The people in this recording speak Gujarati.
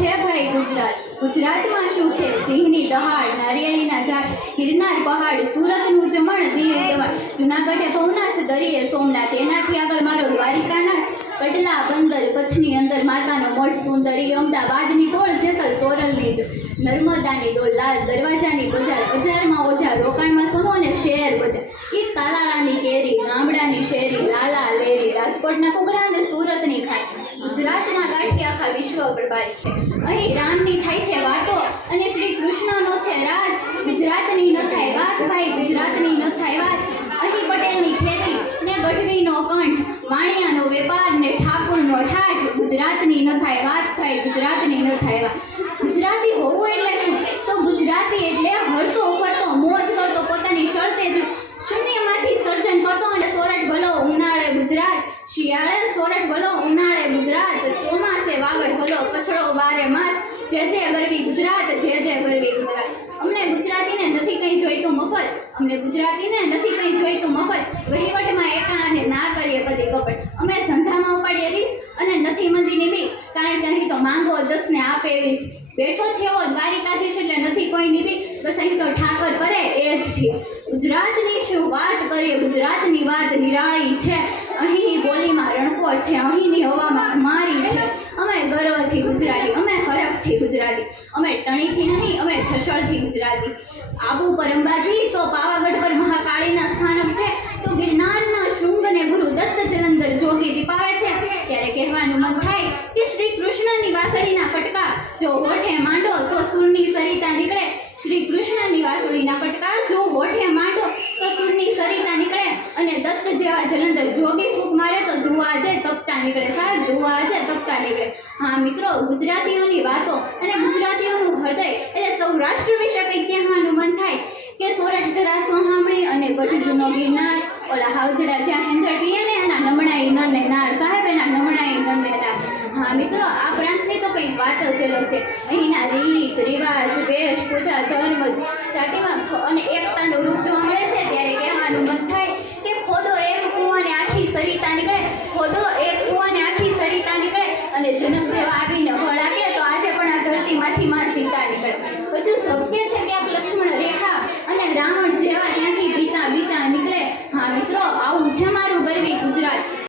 છે ભાઈ ગુજરાત. ગુજરાતમાં શું છે? સિંહની દહાડ, નારિયેળીના ઝાડ, ગિરનાર પહાડ, સુરતનું જમણ, દીવ દમણ, જુનાગઢે ભવનાથ, દરિયે સોમનાથ, એનાથી આગળ મારો દ્વારિકાનાથ, કડલા બંદર, કચ્છની અંદર માતાનો મઢ સુંદરી, અમદાવાદની પોળ, જેસલ તોરલની જો, નર્મદાની દોડ, લાલ દરવાજાની બજાર, બજારમાં ઓજાર, રોકાણમાં સોનું અને શેર બજાર, એ તાલાળાની કેરી, ગામડાની શેરી, લાલા લેરી, રાજકોટના કુકરા અને સુરતની ખાઈ, ગુજરાતના ગાંઠી આખા વિશ્વ પ્રભારી છે. અહીં રામની થાય છે વાતો અને શ્રી કૃષ્ણનો છે રાજ. ગુજરાતની ન થાય વાત ભાઈ, ગુજરાતની ન થાય વાત. અહીં પટેલની ખેતી ને ગઢવીનો કંઠ, વાણિયાનો વેપાર ને ઠાકુરનો ઠાઠ. ગુજરાતની ન થાય વાત ભાઈ, ગુજરાતની ન થાય વાત. ગુજરાતી હોવું એટલે શું? તો ગુજરાતી એટલે હરતો ફરતો, મોજ કરતો, પોતાની શરતે જ શૂન્યમાંથી સર્જન કરતો અને સોરઠ ભલો ઉનાળે ગુજરાત, શિયાળે સોરઠ ભલો ઉનાળે ગુજરાત, ચોમાસે વાગડ ભલો કચડો બારે માસ. જે ગરવી ગુજરાત, જે ગરવી ગુજરાત. અમને ગુજરાતીને નથી કંઈ જોઈતું મફત, અમને ગુજરાતીને નથી કંઈ જોઈતું મફત. વહીવટમાં એકા અને ના કરીએ કદી કપટ. અમે ધંધામાં ઉપાડીએ રીસ અને નથી મંદીની બીક, કારણ કે અહીં તો માંગો 10 ને આપે 20. બેઠો છે એવો દ્વારિકાધીશ એટલે નથી કોઈની બીક, બસ અહીં તો ઠાકર કરે એ જ ઠીક. ગુજરાતની શું વાત કરીએ, ગુજરાતની વાત નિરાળી છે. અહીંની બોલીમાં રણકો છે, અહીંની હવામાં ખમારી છે. અમે ગર્વથી ગુજરાતી, અમે હરખથી ગુજરાતી, અમે ટણીથી નહીં, અમે ઠસળથી ગુજરાતી. આબુ પર અંબાજી તો પાવાગઢ પર મહાકાળીના સ્થાનક છે, તો ગિરનારના શૃંગને ગુરુ દત્ત જલંધર જોગી દીપાવે છે. ત્યારે કહેવાનું મન થાય કે શ્રી કૃષ્ણની વાસળીના કટકા જો હોઠે માંડો તો સૂરની સરિતા નીકળે. શ્રી કૃષ્ણની વાસળીના કટકા જો હોઠે માંડો તો સૂરની સરિતા નીકળે. અને દત્ત જેવા જલંધર જોગી ફૂંક મારે તો ધુઆ જે તપતા નીકળે. સાહેબ, ધુઆ જે તપતા નીકળે. હા મિત્રો, ગુજરાતીઓની વાતો અને ગુજરાતીઓનું હૃદય એટલે સૌરાષ્ટ્ર વિશે કંઈક કહેવાનું મન થાય કે સોરઠ ધરાસો સાંભળી અને ગઢ જૂનો ગિરનાર, ઓલા હાવજડા જ્યાં હેંજળ પીએ ને એના નમણાઈ નરને નાર. સાહેબ, એના નમણાઈ નરને નાર. હા મિત્રો, આ પ્રાંતની તો કંઈક વાત જ અલગ છે. અહીંના રીત રિવાજ, વેશભૂષા, ધર્મ જાતિમાં અને એકતાનું રૂપ જોવા મળે છે. ત્યારે કહેવાનું મન થાય કે ખોદો એક કૂવાને આખી સરિતા નીકળે, ખોદો એક કૂવાને આખી સરિતા નીકળે. અને જનક જેવા આવીને ભળાકે તો આજે પણ આ ધરતીમાંથી માં સીતા નીકળે. હજુ ધબકે છે ક્યાંક લક્ષ્મણ રેખા અને રાવણ જેવા ત્યાંથી બીતા બીતા નીકળે. હા મિત્રો, આવું છે મારું ગરવી ગુજરાત.